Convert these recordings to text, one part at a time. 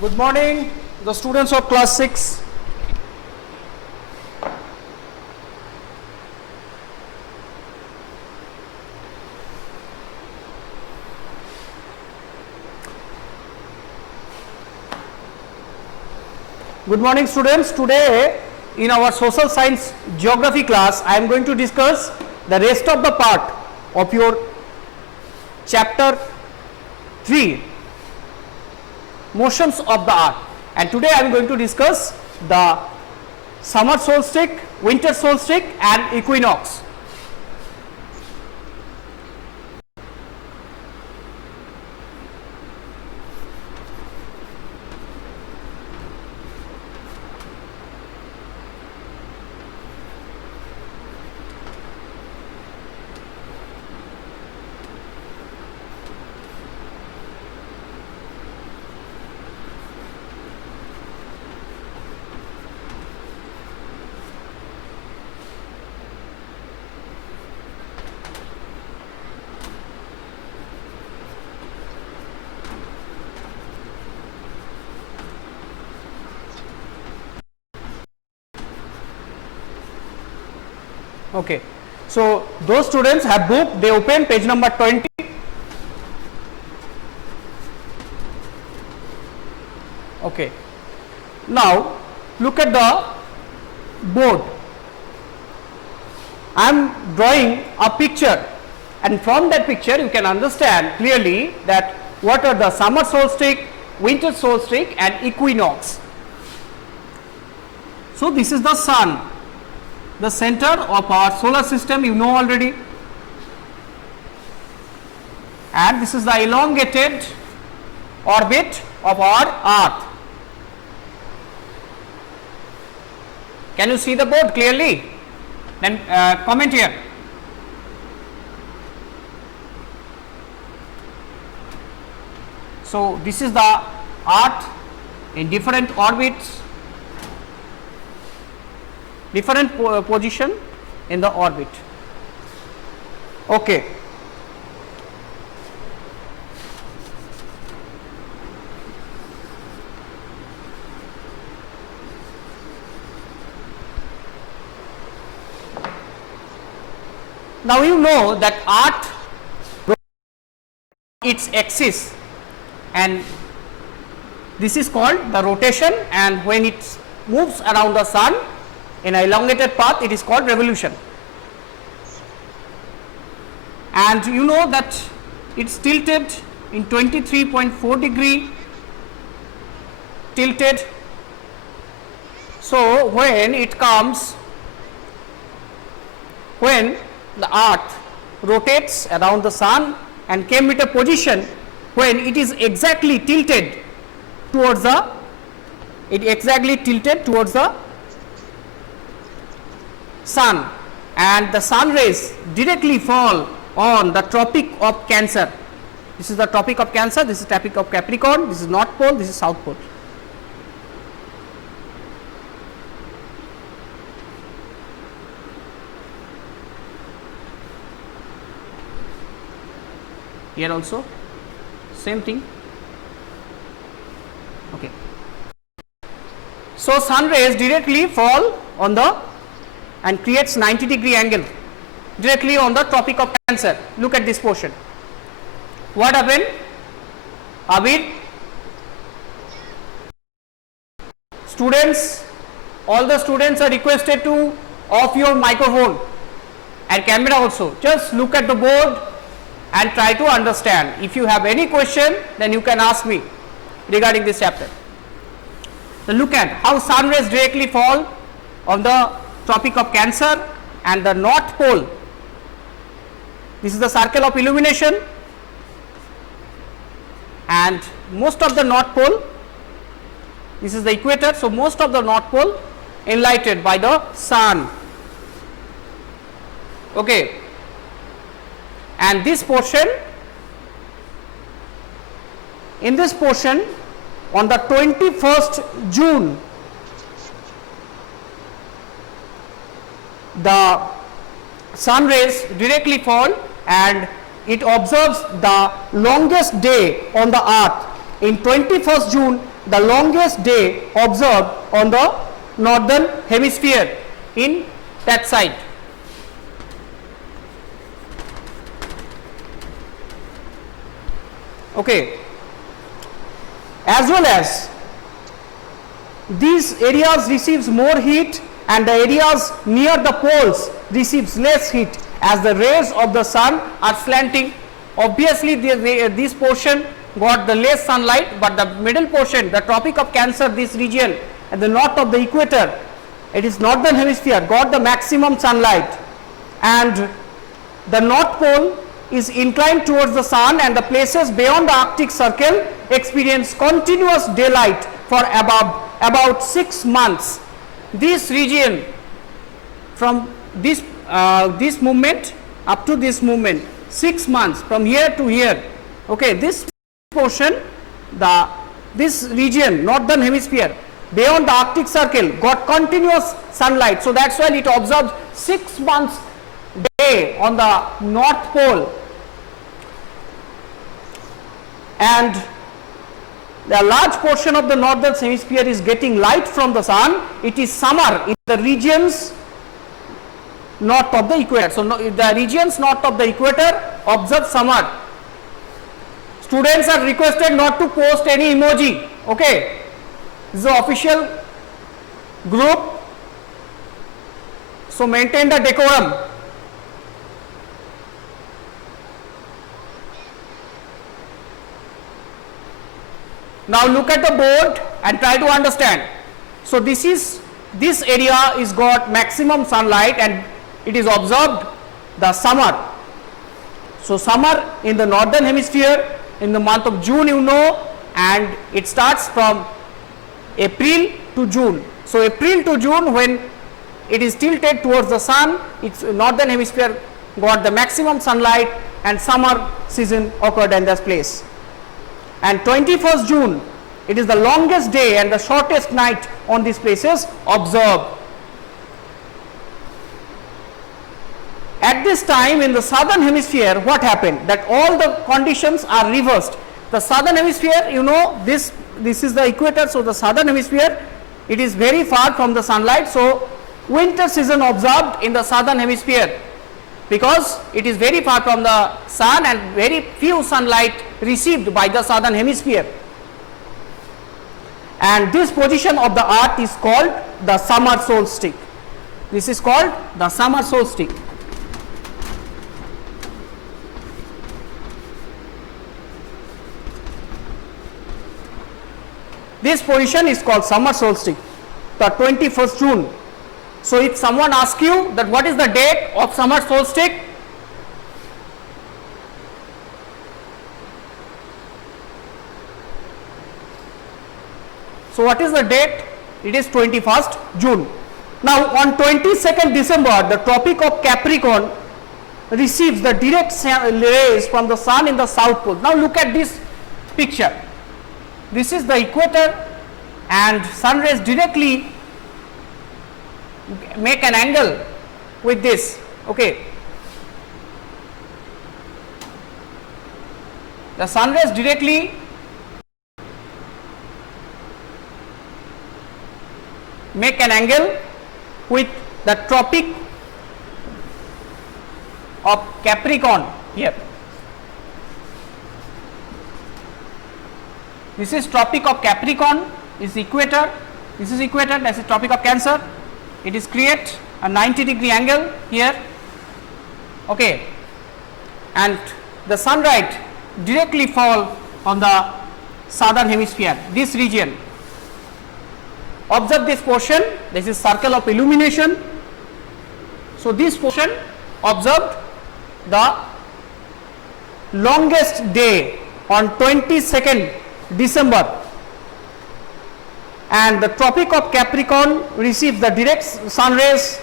Good morning, the students of class 6. Good morning, students. Today in our social science geography class, I am going to discuss the rest of the part of your chapter 3, motions of the earth. And today I am going to discuss the summer solstice, winter solstice and equinox. Okay, so those students have book, they open page number 20. Okay, now look at the board. I am drawing a picture, and from that picture you can understand clearly that what are the summer solstice, winter solstice and equinox. So this is the sun, the center of our solar system, you know already, and this is the elongated orbit of our earth. Can you see the board clearly? Then comment here. So this is the earth in different orbits, different position in the orbit. Okay. Now you know that earth its axis, and this is called the rotation, and when it moves around the sun in an elongated path, it is called revolution. And you know that it's tilted in 23.4 degree tilted. So when it comes, when the earth rotates around the sun and came with a position when it is exactly tilted towards the, sun, and the sun rays directly fall on the Tropic of Cancer. This is the Tropic of Cancer, this is Tropic of Capricorn, this is North Pole, this is South Pole. Here also same thing. Okay. So sun rays directly fall on the and creates 90-degree angle directly on the Tropic of Cancer. Look at this portion. What happened? Abid, students, all the students are requested to off your microphone and camera also. Just look at the board and try to understand. If you have any question, then you can ask me regarding this chapter. So look at how sun rays directly fall on the Tropic of Cancer and the North Pole. This is the circle of illumination, and most of the North Pole, this is the equator, so most of the North Pole enlightened by the sun. Okay. And this portion, in this portion, on the 21st June, the sun rays directly fall and it observes the longest day on the earth in 21st June the longest day observed on the northern hemisphere in that side. Okay. As well as these areas receives more heat and the areas near the poles receives less heat as the rays of the sun are slanting. Obviously this portion got the less sunlight, but the middle portion, the Tropic of Cancer, this region at the north of the equator, it is northern hemisphere, got the maximum sunlight, and the north pole is inclined towards the sun, and the places beyond the Arctic Circle experience continuous daylight for about 6 months. This region from this movement up to this movement, 6 months from here to here. Okay, this portion, this region, northern hemisphere, beyond the Arctic Circle got continuous sunlight. So that's why it observes 6 months day on the north pole, and the large portion of the northern hemisphere is getting light from the sun. It is summer in the regions north of the equator. So the regions north of the equator observe summer. Students are requested not to post any emoji. Okay, this is the official group, so maintain the decorum. Now look at the board and try to understand. So this area is got maximum sunlight and it is observed the summer. So summer in the northern hemisphere in the month of June, you know, and it starts from April to June. So April to June, when it is tilted towards the sun, its northern hemisphere got the maximum sunlight and summer season occurred in this place. And 21st June, it is the longest day and the shortest night on these places observed. At this time in the southern hemisphere, what happened? That all the conditions are reversed. The southern hemisphere, you know, this is the equator, so the southern hemisphere, it is very far from the sunlight. So winter season observed in the southern hemisphere because it is very far from the sun and very few sunlight received by the southern hemisphere. And this position of the earth is called the summer solstice. This is called the summer solstice. This position is called summer solstice, the 21st June. So if someone asks you that what is the date of summer solstice, so what is the date? It is 21st June. Now on 22nd December, the Tropic of Capricorn receives the direct rays from the sun in the south pole. Now look at this picture. This is the equator and sun rays directly make an angle with this. Okay, the sun rays directly make an angle with the Tropic of Capricorn here. This is Tropic of Capricorn, is equator, this is equator, that is Tropic of Cancer. It is create a 90-degree angle here, okay, and the sunlight directly fall on the southern hemisphere, this region. Observe this portion, this is circle of illumination. So this portion observed the longest day on 22nd December, and the Tropic of Capricorn receives the direct sun rays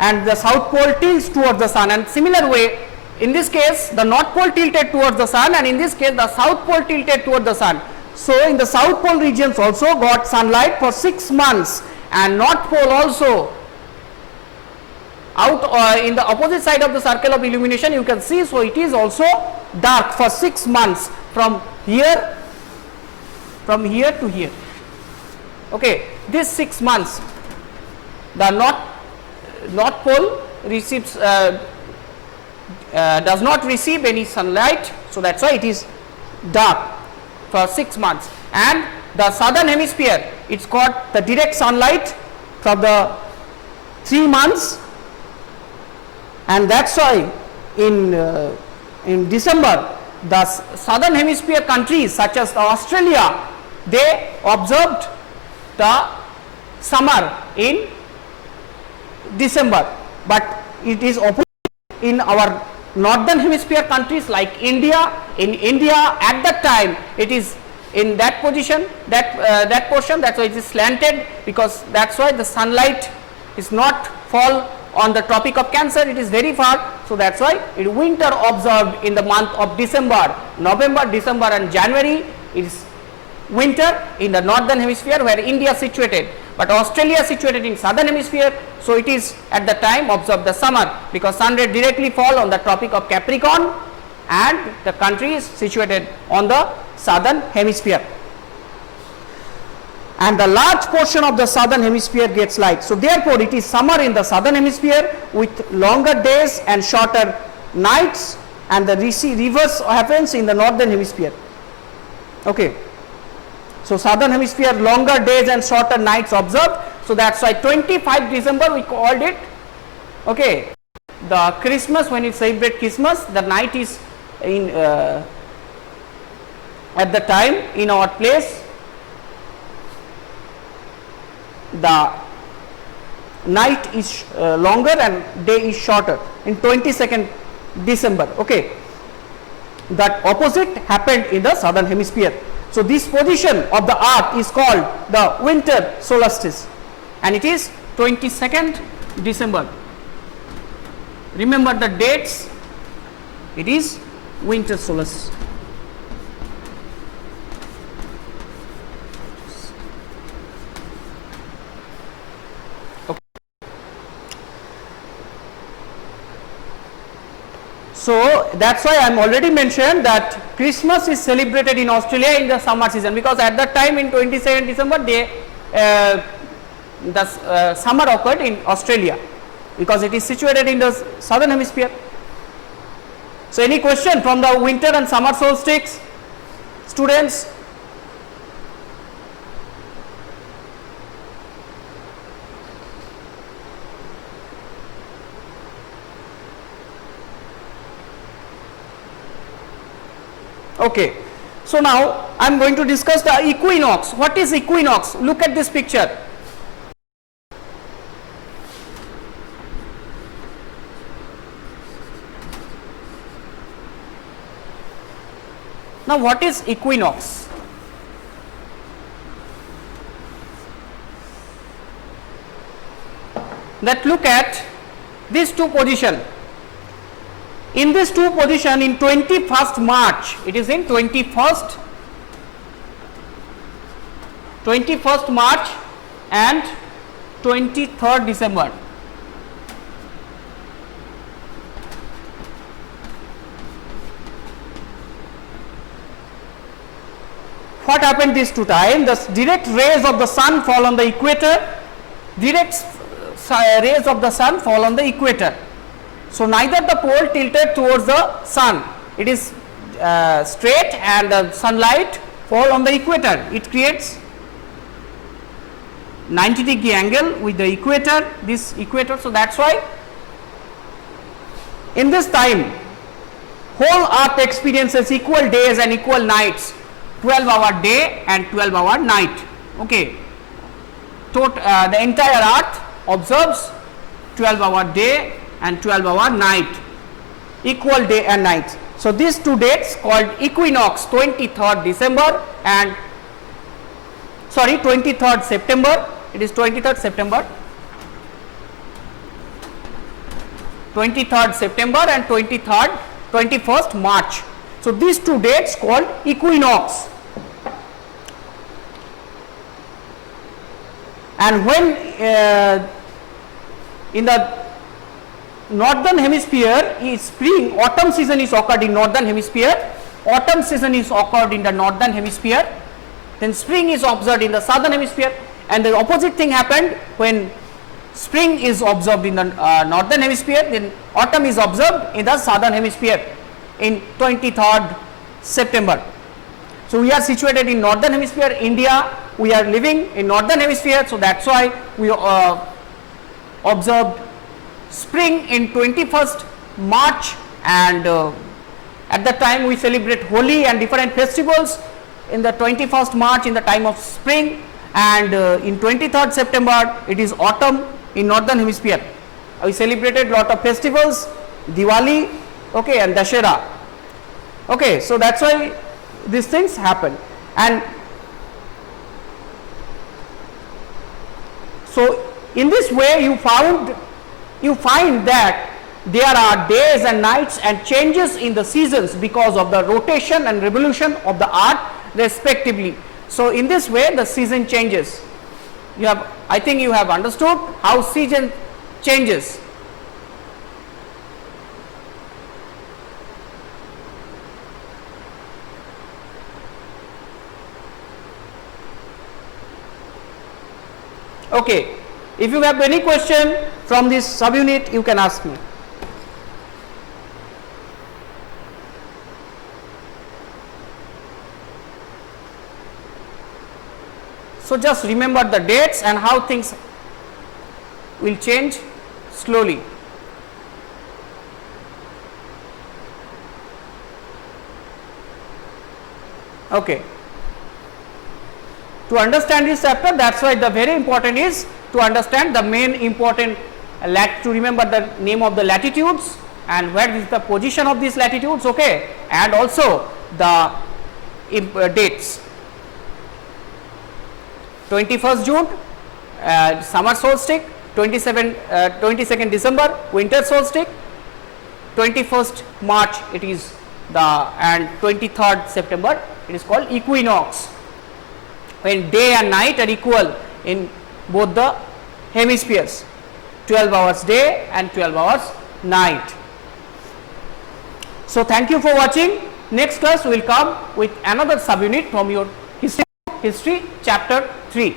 and the south pole tilts towards the sun, and similar way in this case the north pole tilted towards the sun and in this case the south pole tilted towards the sun. So in the south pole regions also got sunlight for 6 months, and north pole also out in the opposite side of the circle of illumination you can see. So it is also dark for 6 months from here to here. Okay, this 6 months the North Pole receives does not receive any sunlight, so that's why it is dark for 6 months. And the southern hemisphere, it's got the direct sunlight for the 3 months, and that's why in December the southern hemisphere countries such as Australia, they observed the summer in December, but it is opposite in our northern hemisphere countries like India. In India at that time it is in that position, that portion, that's why it is slanted, because that's why the sunlight is not fall on the Tropic of Cancer, it is very far, so that's why it winter observed in the month of December, November, December and January. It is winter in the northern hemisphere where India is situated, but Australia is situated in southern hemisphere, so it is at the time observed the summer, because sun ray directly fall on the Tropic of Capricorn and the country is situated on the southern hemisphere, and the large portion of the southern hemisphere gets light. So therefore it is summer in the southern hemisphere with longer days and shorter nights, and the reverse happens in the northern hemisphere. Okay. So southern hemisphere longer days and shorter nights observed, so that's why 25 December we called it, okay, the Christmas. When we celebrate Christmas, the night is in at the time in our place the night is longer and day is shorter in 22nd December. Okay, that opposite happened in the southern hemisphere. So this position of the earth is called the winter solstice, and it is 22nd December. Remember the dates, it is winter solstice. Okay. So that's why I am already mentioned that Christmas is celebrated in Australia in the summer season, because at that time in 22nd December the summer occurred in Australia, because it is situated in the southern hemisphere. So any question from the winter and summer solstice, students? Okay, so now I am going to discuss the equinox. What is equinox? Look at this picture. Now what is equinox? Let's look at these two positions. In this two position in 21st March, it is in 21st March and 23rd December. What happened these two times? The direct rays of the sun fall on the equator, direct rays of the sun fall on the equator. So neither the pole tilted towards the sun, it is straight, and the sunlight fall on the equator. It creates 90-degree angle with the equator, this equator. So that's why in this time whole earth experiences equal days and equal nights, 12-hour day and 12-hour night. Okay, the entire earth observes 12-hour day and 12-hour night, equal day and night. So these two dates called equinox, 23rd December and 23rd September. It is 23rd September, 23rd September and 21st March. So these two dates called equinox. And when in the northern hemisphere is spring, autumn season is occurred in northern hemisphere, autumn season is occurred in the northern hemisphere, then spring is observed in the southern hemisphere, and the opposite thing happened when spring is observed in the northern hemisphere, then autumn is observed in the southern hemisphere in 23rd September. So, we are situated in northern hemisphere India, we are living in northern hemisphere, so that is why we observed spring in 21st March, and at that time we celebrate Holi and different festivals in the 21st March in the time of spring, and in 23rd September it is autumn in northern hemisphere. We celebrated lot of festivals, Diwali, okay, and Dashera. Okay, so that's why these things happen. And so in this way you find that there are days and nights and changes in the seasons because of the rotation and revolution of the earth respectively. So in this way the season changes. I think you have understood how season changes. Okay, if you have any question from this subunit, you can ask me. So just remember the dates and how things will change slowly. Okay. To understand this chapter, that's why the very important is to understand the main important to remember the name of the latitudes and where is the position of these latitudes, okay, and also the dates. 21st June summer solstice, 22nd December winter solstice, 21st March it is and 23rd September it is called equinox, when day and night are equal in both the hemispheres, 12 hours day and 12 hours night. So thank you for watching. Next class will come with another subunit from your history chapter 3.